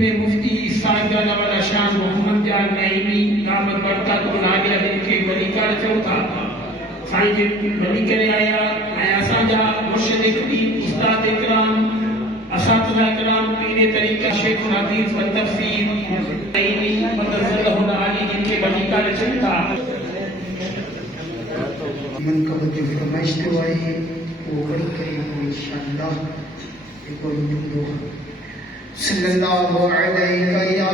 ابن مفتی صاحبزادہ والا شان محمد جان نعیمی دامت برکاتہ العالیہ جن کے ولی کار چوتھا سائیں جن ولی کرے آیا اساں جا مرشد کریم استاد اکرام اساتذہ اکرام پیر طریقہ شیخ الحدیث و تفسیر نعیمی مدرسہ العالی جن کے ولی کار چوتھا من قبل فرمائش دعائے وہ بڑی کریم انشاءاللہ ایک اور صلی اللہ علیہ یا